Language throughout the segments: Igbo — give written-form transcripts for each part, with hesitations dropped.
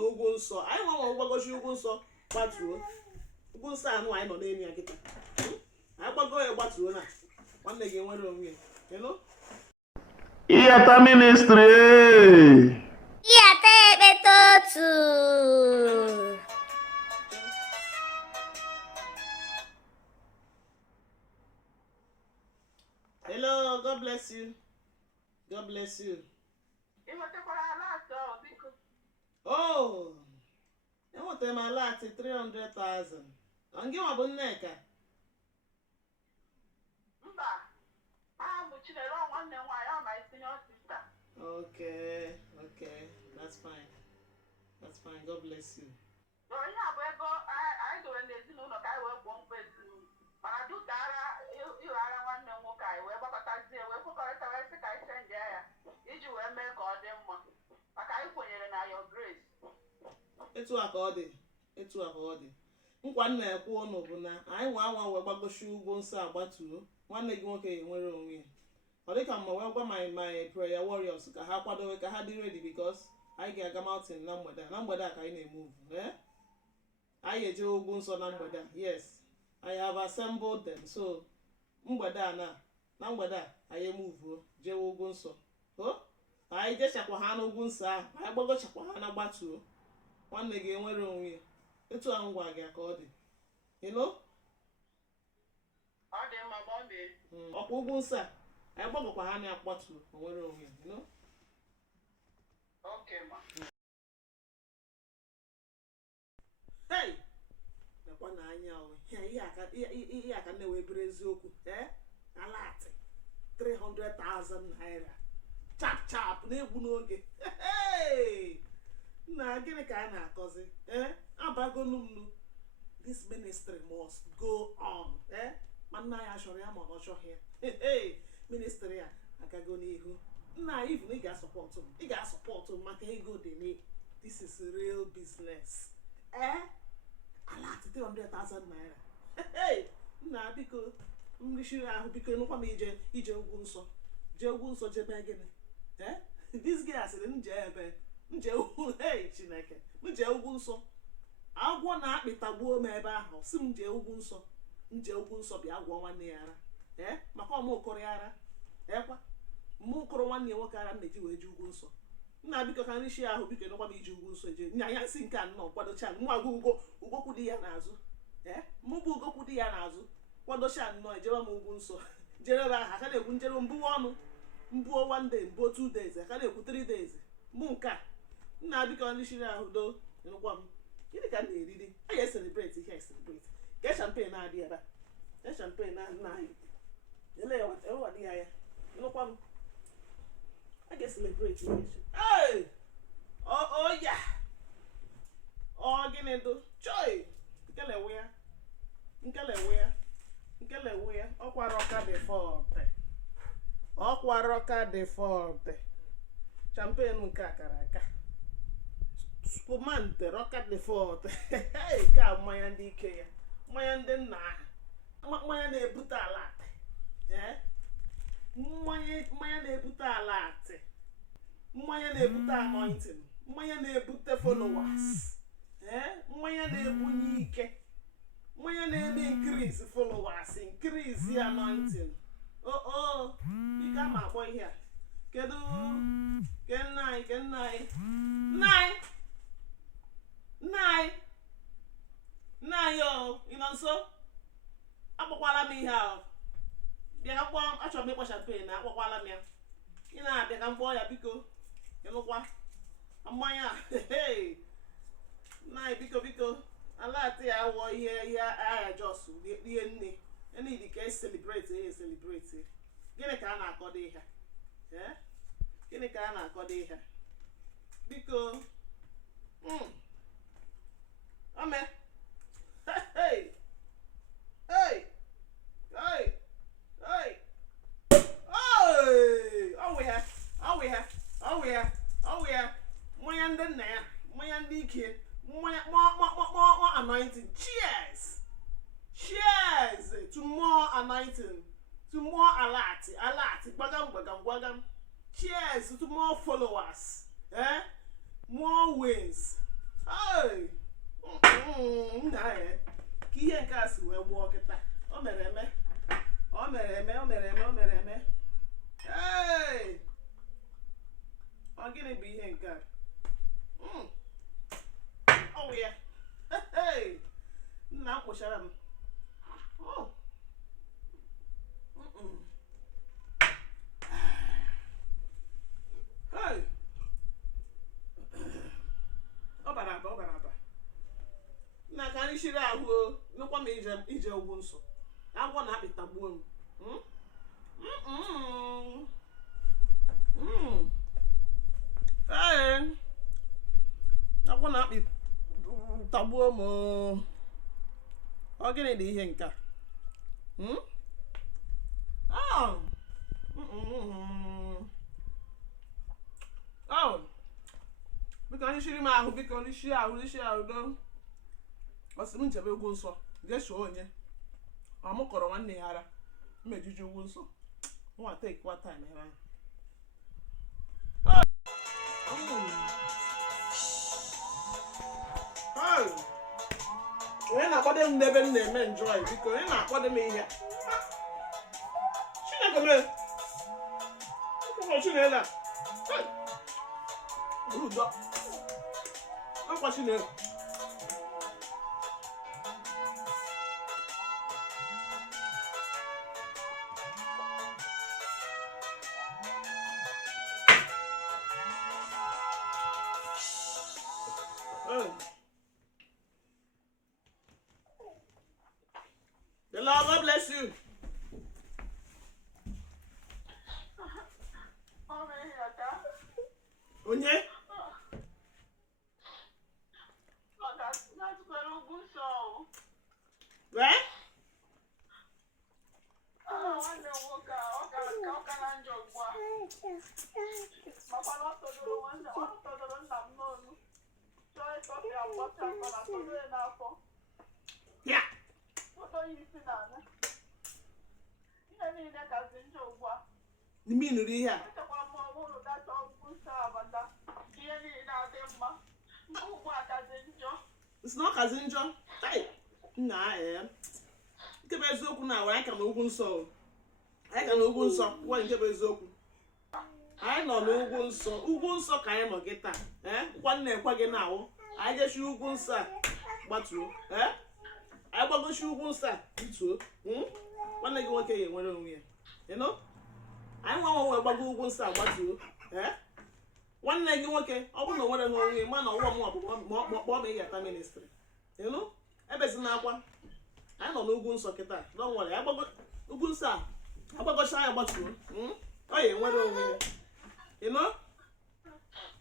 na ugwu nsọ anyị nwa gbagochi ugwu nsọ gbatuo ugwu nsọ anụ anyị nọ n'elu ya kịta anyị gbago ya gbatuo na nwanne gị nwere onwe ya Iyata ministry. Iyata ekpete otu. Hello, God bless you. God bless you. Oh, enwetara m alert 300,000. Ngị nwa bụ Nneka? Okay, that's fine. God bless you. Etu a ka ọ dị. Nkwa nna ekwu ọnụ bụ na anyị nwa wee gbagoshi ugwu nsọ agbatuo nwanne gị nwoke enwere onwe ya. Ọ dịka mma wee gwa my prayer warriors ka ha kwadowe ka ha dị ready because anyị ga-aga mountain na mgbede a ka anyị na-emove. Anyị eje ugwu nsọ na mgbede a. Yes, I have assembled them. So mgbede a na mgbede a anyị emove jee ugwu nsọ. Anyị jechakwa ha n'ugwu nsọ ahụ anyị gbagochakwa ha na gbatuo nwanne gị enwere onwe ya. Etu a ngwa gị ka ọ dị. Ọkwa ugwu nsọ a anyị gbagokwa ha na-akpatu onwere onwe ya. Hey! Lekwa na anya ihe aka na-ewebere eziokwu. Alert 300,000 naira. Chap na-egbu n'oge. Na gịnị ka a na-akọzi? Abagonu m this ministry must go on. Nna ya chọrọ ya ma ọ chọghị ya. Ministry a agago n'ihu. Nna even ị ga-asọpọtụ m maka ego dị. This is real business. Alert 300,000 naira. Nna biko nrishiri ahụ biko nụkwa m ije ugwu nsọ. Jee ugwu nsọ jebe gịnị? This guy asịrị m jee ebe nje ugwu Chineke m jee ugwu nsọ. Agwọ na-akpịtagbuo m ebe ahụ si m jee ugwu nsọ bịa gwọ nwanne ya ara. Maka ọmụkọrọ ya ara. Kwa mụ kọrọ nwanne ya nwoke ara m na-eji wee je ugwu nsọ. Nna biko ka nrishi ahụ biko nụkwa m ije ugwu nsọ je nya ya si nke a nnọọ kwadocha mụ agụ ugokwu dị ya n'azụ. Mụ bụ ugokwu dị ya n'azụ kwadocha nnọọ ejebe m ugwu nsọ jerebe aha ka na-ekwu njere mbuo ọnụ mbuo 1 day mbuo 2 days ka na-ekwu 3 days mụ nke a. Nna biko nrishiri ahụ do nụkwa m gịnị ka m na-eriri a ga-eselebrate ihe celebrate ka champagne na-adị ebe a champagne na anyị ele ya ewadị ya nụkwa m a ga-eselebrate ihe ya gịnị do choi nkelewe ya ọkwa dị forte champagne nke akara aka spumante roka dị forte ka mmanya ndị ike ya mmanya ndị nna ahụ mmanya na-ebute ala atị mmanya na-ebute ala atị mmanya na-ebute anointing mmanya na-ebute followers mmanya na-ebunye ike mmanya na-eme increase followers increase anointing ike ama akpọ ihe a kedu nna anyị ị nọ nso akpọkwala m ihe ahụ bịa kpọọ achọrọ m ịkpọ champagne na akpọkwala m ya ị na-abịa ka m kpọọ ya biko ịnụkwa mmanya nna anyị biko alert ya awọ ihe agha jos ihe nne enidi ka celebrate gịnị ka a na-akọdo ihe biko ome ọwụ ya mmanya ndị nna ya mmanya ndị ike mmanya more anointing. Cheers to more anointing, to more alert gbagam. Cheers to more followers, more wins, nna ya ka ihe nke a si wee gbụọ kịta o mere eme ọ gịnị bụ ihe nke a ọwụ ya nna m kpụchara m ọ bara aba nna ka anyị shiri ahụ nụkwa m ije ugwu nsọ agwọ na-apịtagbuo m agwọ na-apịtagbuo m ọ gịnị dị ihe nke biko anyị shiri m ahụ biko isi ahụ do ọsị m nchebe ugwu nsọ ga-eso onye ọ mụ kọrọ nwanne ya ara mmejiji ugwu nsọ nwa tekwa time ebe ahụ onye na-akpọdo m n'ebe m na-eme enjoy biko onye na-akpọdo m ihe Chineke mee Chineke udo akwa Chineke The Lord God bless you. Onye? Where? Yeah. You mean you here? It's not cousin John. Hey, nah, yeah. Give us open now. I can open so. I can open so. What give us open? I know open so. Open so can I get that? One name again now. I just you open sir. What you? I want to open sir. You too. One leg okay. One on here. You know? I want to go open sir. What you? One leg okay. I want to know what I'm going man or more ministry. You know? Everything now one. I don't know Ugwu socket. Don't worry. I want Ugwu sir. I want to shy about you. Oh yeah, what over you know?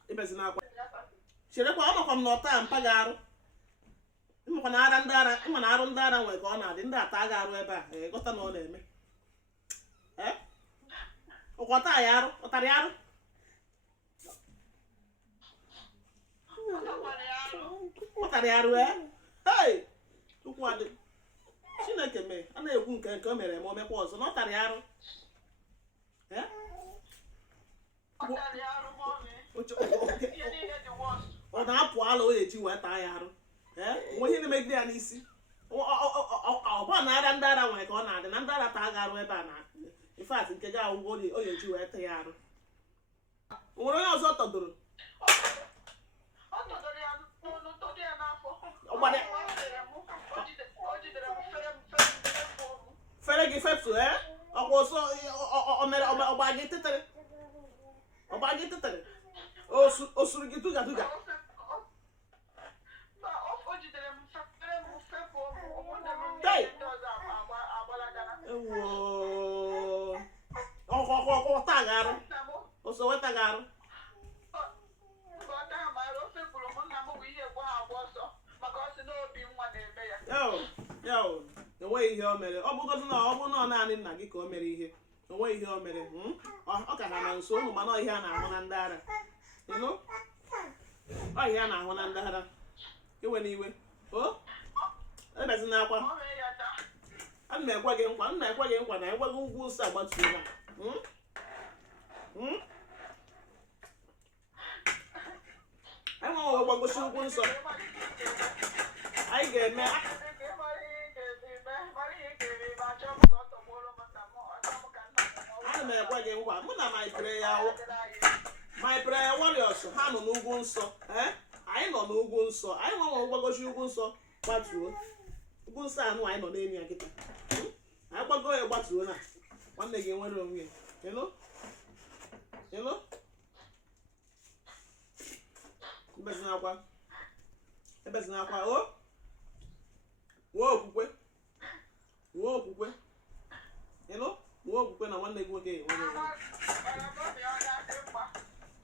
Everything now one. She require from North and Pagaro. I'm going to add that way. Gone out in that tag out where I got an old name. What I are? What are you? What are you? Hey! Look what she like me. I know you can come here and moment was not a yard. Eh? Or not wallow it you at I are. Eh? When you make the uneasy. Oh, one night and that I went on and I'm that I got away by now. In fact, in Kaga, who you at the yard. What are you sort of doing? Feregi fepsu ọkwọsọ ọgbagitetere osuru gị tuga ọkwọ tagarụ oso wetagarụ yo enweghị ihe o mere ọ bụgozi na ọ bụ na naanị nna gị ka o mere ihe enweghị ihe o mere ọ ka ha na nso ụmụ mana ihe a na-ahụ na ndị ara ọ ihe a na-ahụ na ndị ara iwe n'iwe ebezina akwa ana m ekwe gị nkwa na ekweghị ugwu nsọ agbatuola enweghị ọgbagosi ugwu nsọ anyị ga-eme ana m ekwe gị ngwa mụ na my prayer warriors ha nọ n'ugwu nsọ anyị nọ n'ugwu nsọ anyị nwa gbagochi ugwu nsọ gbatuo ugwu nsọ anụ anyị nọ n'elu ya kịta anyị gbago ya gbatuo na nwanne gị nwere onwe ya ebezinakwa o nwee okwukwe nwee okwukwe na nwanne gị nwoke nwere onwe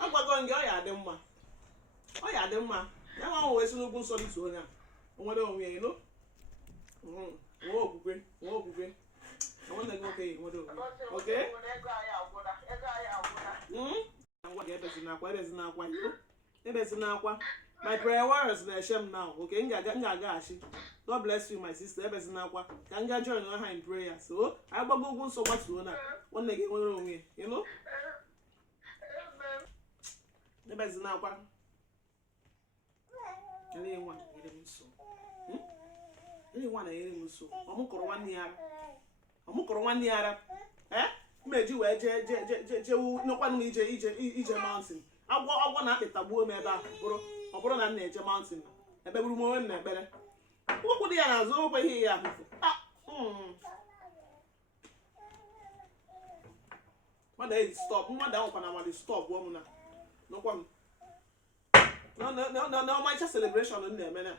agwago gị ọ ya adị mma ya nwa wee si n'ugwu nsọ dịtụ onye a nwere onwe ya nwee okwukwe na nwanne gị nwoke nwere onwe oke ngwa gị ebezinakwa my prayer warriors na-eche m now okay m ga-agaghachi God bless you my sister ebezinakwa ka m ga join ha in prayer so anyị gbago ugwu nsọ gbatuo na nwanne gị nwere onwe ya ebezinakwa ele nwa na-ere m nso ọmụkọrọ nwanne ya ara mmeji wee jee n'ọkwanụ ije mountain agwọ na-akpịtagbuo m ebe ahụ ọ bụrụ na m na-eje mountain ebe buru m onwe m na-ekpere ụkwụ dị ya n'azụ okwe ihe ya mmadụ ahụkwa na amalị stọp gbuo m na n'ọkwa m na ọmarịcha celebration m na-eme na